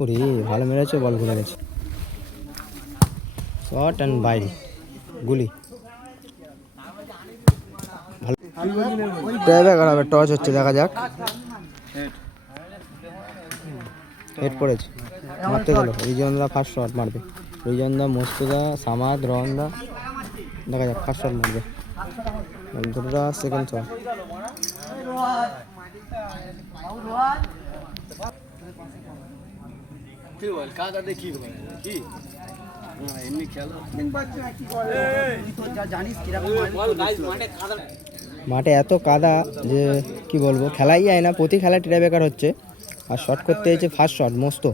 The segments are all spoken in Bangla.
ওরে ভালো মেরেছে, বল ঘুরে গেছে। শট অ্যান্ড বাইরে গুলি। ভালো হবে, টস হচ্ছে, দেখা যাক। হেড পড়েছে, মারতে গেল। রিজনদা ফার্স্ট শট মারবে। রিজনদা, মস্তুদা, সামাদ, রহনদা, দেখা যাক ফার্স্ট শট মারবে। দুটোটা সেকেন্ড শট। মাঠে এত কাদা যে কি বলবো, খেলাই যায় না। প্রতি খেলা ট্রাই বেকার হচ্ছে। আর শট করতে হয়েছে ফার্স্ট শট মস্ত,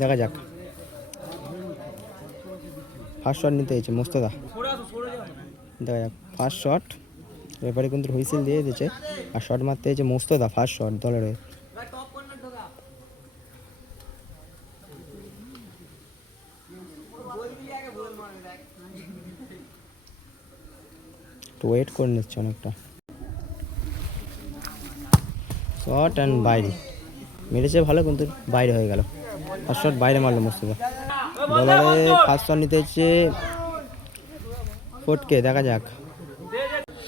দেখা যাক। ফার্স্ট শট নিতে হয়েছে মস্তদা, দেখা যাক ফার্স্ট শট। এবারে কিন্তু হুইসেল দিয়ে দিয়েছে। আর শট মারতে হয়েছে মস্তদা, ফার্স্ট শট দলের হয়ে। একটু ওয়েট করে নিচ্ছে অনেকটা। শট অ্যান্ড বাইরে মেরেছে ভালো, কিন্তু বাইরে হয়ে গেল। ফার্স্ট শট বাইরে মারলো মস্তদা। বলারে ফার্স্ট শট নিতে হচ্ছে ফোর্টকে, দেখা যাক।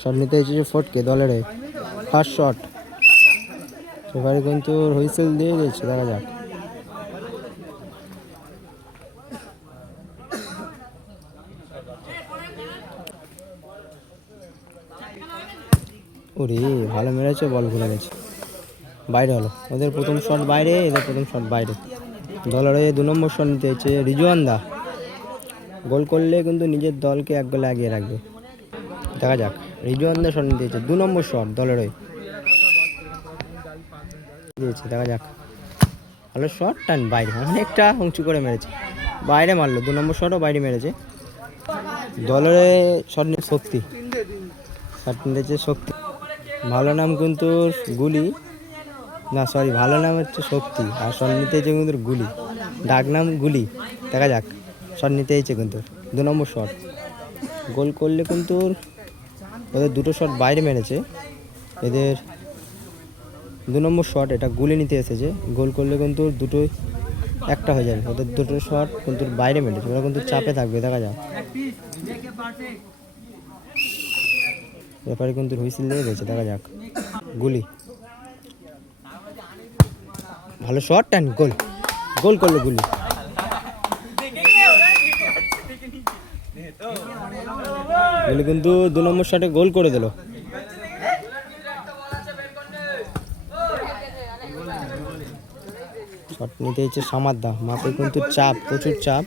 শট নিতে হচ্ছে ফোর্টকে দলের ফার্স্ট শট। এবারে কিন্তু হুইসেল দিয়ে দিয়েছে, দেখা যাক। ওরে ভালো মেরেছে, বল ঘুরে গেছে, বাইরে হলো। ওদের প্রথম শট বাইরে, এদের প্রথম শট বাইরে। দলের 2 নম্বর শট নিতে হচ্ছে রিজওয়ানদা। গোল করলে কিন্তু নিজের দলকে 1 গোলে এগিয়ে রাখবে, দেখা যাক। রিজওয়ানদা শট নিতে হচ্ছে 2 নম্বর শট দলের দিয়েছে, দেখা যাক। ভালো শট টান বাইরে, অনেকটা উঁচু করে মেরেছে, বাইরে মারলো। 2 নম্বর শটও বাইরে মেরেছে। দলের শট নিয়ে শক্তি, শট নিতেছে শক্তি। ভালো নাম কিন্তু গুলি, না সরি, ভালো নাম হচ্ছে শক্তি। আর শট নিতে হয়েছে কিন্তু গুলি, ডাক নাম গুলি, দেখা যাক। শট নিতে হয়েছে কিন্তু 2 নম্বর শট। গোল করলে কিন্তু ওদের 2টো শট বাইরে মেরেছে। এদের 2 নম্বর শট, এটা গুলি নিতে এসেছে। গোল করলে কিন্তু দুটোই একটা হয়ে যাবে। ওদের 2টো শট কিন্তু বাইরে মেরেছে, ওরা কিন্তু চাপে থাকবে, দেখা যাক। ব্যাপারে কিন্তু হুইসেল দিয়ে দিয়েছে, দেখা যাক। গুলি, ভালো শট অ্যান্ড গোল। গোল করলো গুলি। গুলি কিন্তু 2 নম্বর শটে গোল করে দিল। শট নিতে হচ্ছে সামাদ্দা। মাঠে কিন্তু চাপ, প্রচুর চাপ,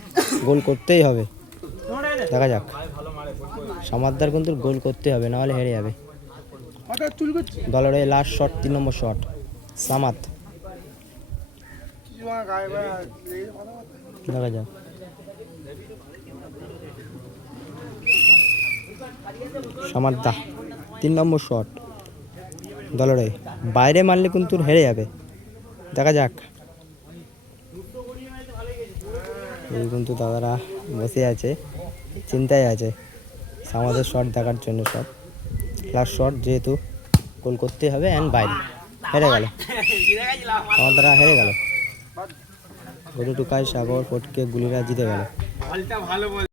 গোল করতেই হবে, দেখা যাক। সামাদ্দার কিন্তু গোল করতে হবে, নাহলে হেরে যাবে। দলের লাস্ট শট, 3 নম্বর শট, সামাদ, দেখা যাক। সামাদ্দা 3 নম্বর শট দলের বাইরে মারলে কিন্তু হেরে যাবে, দেখা যাক। এই কিন্তু দাদারা বসে আছে, চিন্তায় আছে আমাদের শট দেখার জন্য। সব লাস্ট শট, যেহেতু গোল করতে হবে। অ্যান্ড বাইরে হেরে গেল, আমাদের হেরে গেল। গরু টুকাই সাগর ফটকে গুলিরা জিতে গেল।